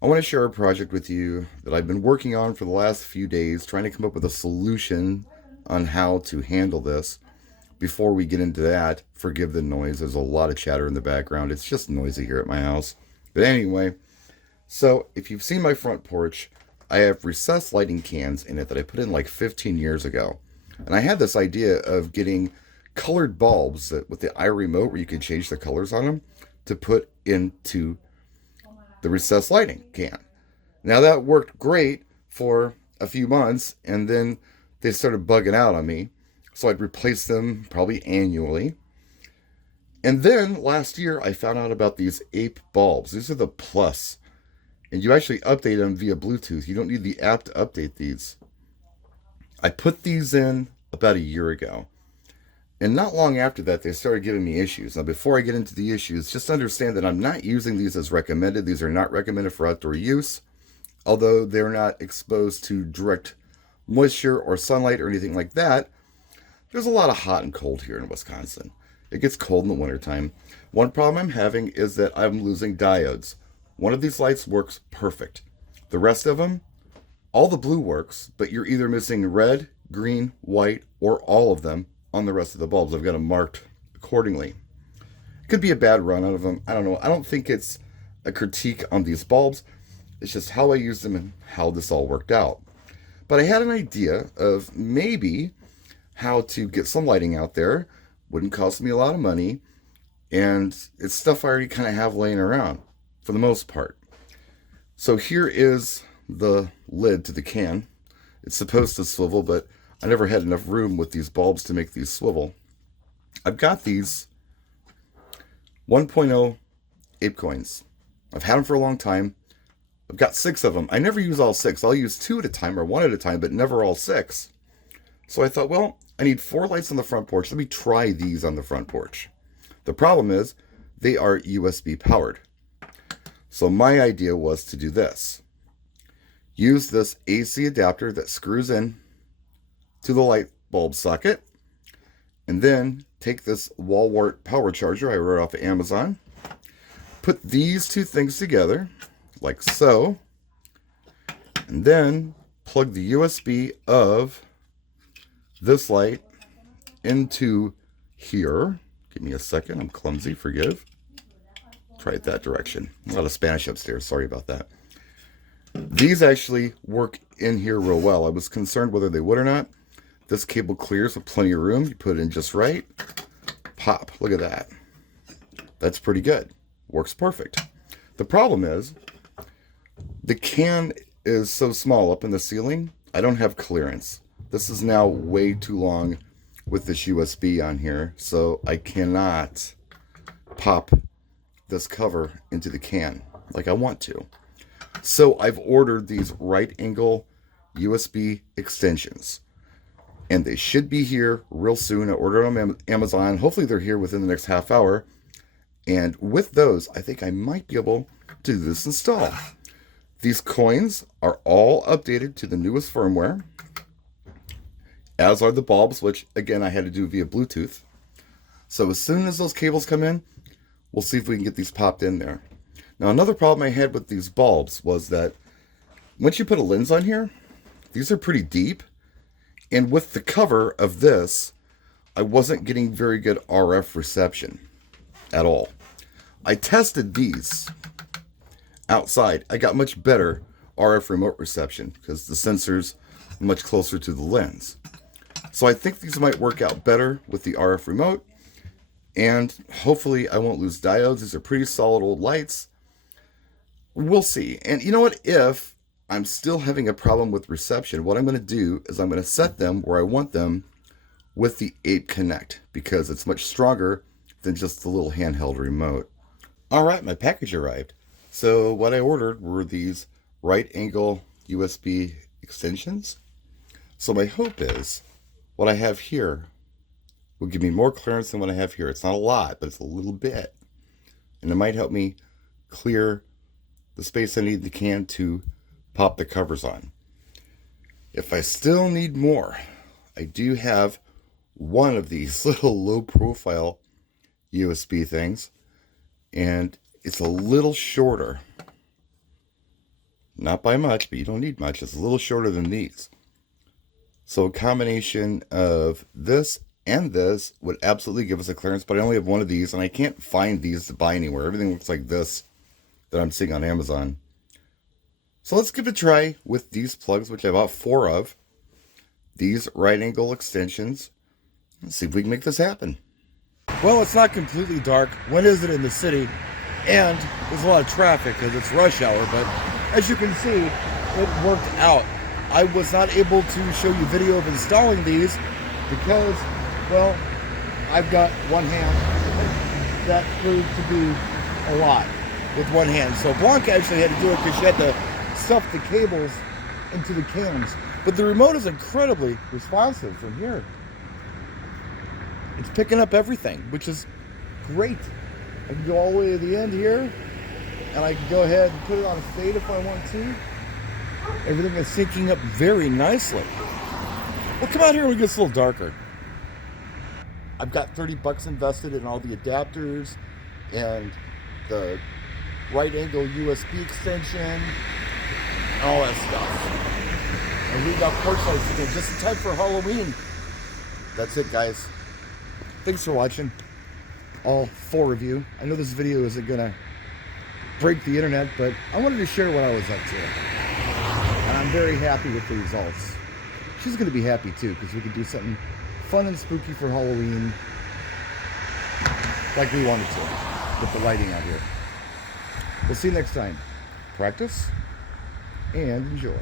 I want to share a project with you that I've been working on for the last few days, trying to come up with a solution on how to handle this. Before we get into that, forgive the noise. There's a lot of chatter in the background. It's just noisy here at my house. But anyway, so if you've seen my front porch, I have recessed lighting cans in it that I put in like 15 years ago. And I had this idea of getting colored bulbs that, with the eye remote where you can change the colors on them, to put into the recessed lighting can. Now that worked great for a few months, and then they started bugging out on me. So I'd replace them probably annually. And then last year I found out about these ape bulbs. These are the plus. And you actually update them via Bluetooth. You don't need the app to update these. I put these in about a year ago. And not long after that, they started giving me issues. Now, before I get into the issues, just understand that I'm not using these as recommended. These are not recommended for outdoor use, although they're not exposed to direct moisture or sunlight or anything like that. There's a lot of hot and cold here in Wisconsin. It gets cold in the wintertime. One problem I'm having is that I'm losing diodes. One of these lights works perfect. The rest of them, all the blue works, but you're either missing red, green, white, or all of them on the rest of the bulbs. I've got them marked accordingly. It could be a bad run out of them. I don't know. I don't think it's a critique on these bulbs. It's just how I use them and how this all worked out. But I had an idea of maybe how to get some lighting out there. Wouldn't cost me a lot of money. And it's stuff I already kind of have laying around for the most part. So here is the lid to the can. It's supposed to swivel, but I never had enough room with these bulbs to make these swivel. I've got these 1.0 ape coins. I've had them for a long time. I've got 6 of them. I never use all 6. I'll use 2 at a time or 1 at a time, but never all 6. So I thought, well, I need 4 lights on the front porch. Let me try these on the front porch. The problem is they are USB powered. So my idea was to do this. Use this AC adapter that screws in to the light bulb socket, and then take this wall wart power charger I ordered off of Amazon, put these two things together like so, and then plug the USB of this light into here. Give me a second, I'm clumsy, forgive. Try it that direction. A lot of Spanish upstairs, sorry about that. These actually work in here real well. I was concerned whether they would or not. This cable clears with plenty of room. You put it in just right. Pop. Look at that. That's pretty good. Works perfect. The problem is the can is so small up in the ceiling, I don't have clearance. This is now way too long with this USB on here, so I cannot pop this cover into the can like I want to. So I've ordered these right angle USB extensions. And they should be here real soon. I ordered them on Amazon. Hopefully they're here within the next half hour. And with those, I think I might be able to do this install. These coins are all updated to the newest firmware, as are the bulbs, which again I had to do via Bluetooth. So as soon as those cables come in, we'll see if we can get these popped in there. Now another problem I had with these bulbs was that once you put a lens on here, these are pretty deep. And with the cover of this, I wasn't getting very good RF reception at all. I tested these outside. I got much better RF remote reception because the sensor's much closer to the lens. So I think these might work out better with the RF remote. And hopefully I won't lose diodes. These are pretty solid old lights. We'll see. And you know what? If I'm still having a problem with reception, what I'm going to do is I'm going to set them where I want them with the Ape Connect because it's much stronger than just the little handheld remote. All right, my package arrived. So what I ordered were these right angle USB extensions. So my hope is what I have here will give me more clearance than what I have here. It's not a lot, but it's a little bit. And it might help me clear the space I need in the can to pop the covers on. If I still need more, I do have one of these little low profile USB things, and it's a little shorter Not by much, but you don't need much. It's a little shorter than these. So a combination of this and this would absolutely give us a clearance, but I only have one of these, and I can't find these to buy anywhere. Everything looks like this that I'm seeing on Amazon. So let's give it a try with these plugs, which I bought 4 of. These right angle extensions. Let's see if we can make this happen. Well, it's not completely dark. When is it in the city? And there's a lot of traffic because it's rush hour, but as you can see, it worked out. I was not able to show you video of installing these because, well, I've got one hand. That proved to be a lot with one hand. So Blanca actually had to do it because she had to stuff the cables into the cams. But the remote is incredibly responsive from here. It's picking up everything, which is great. I can go all the way to the end here, and I can go ahead and put it on a fade if I want to. Everything is syncing up very nicely. We'll come out here when it gets a little darker. I've got $30 invested in all the adapters and the right angle USB extension and all that stuff. And we got porch lights again just in time for Halloween. That's it, guys. Thanks for watching. All 4 of you. I know this video isn't gonna break the internet, but I wanted to share what I was up to. And I'm very happy with the results. She's gonna be happy too, because we can do something fun and spooky for Halloween like we wanted to with the lighting out here. We'll see you next time. Practice and enjoy.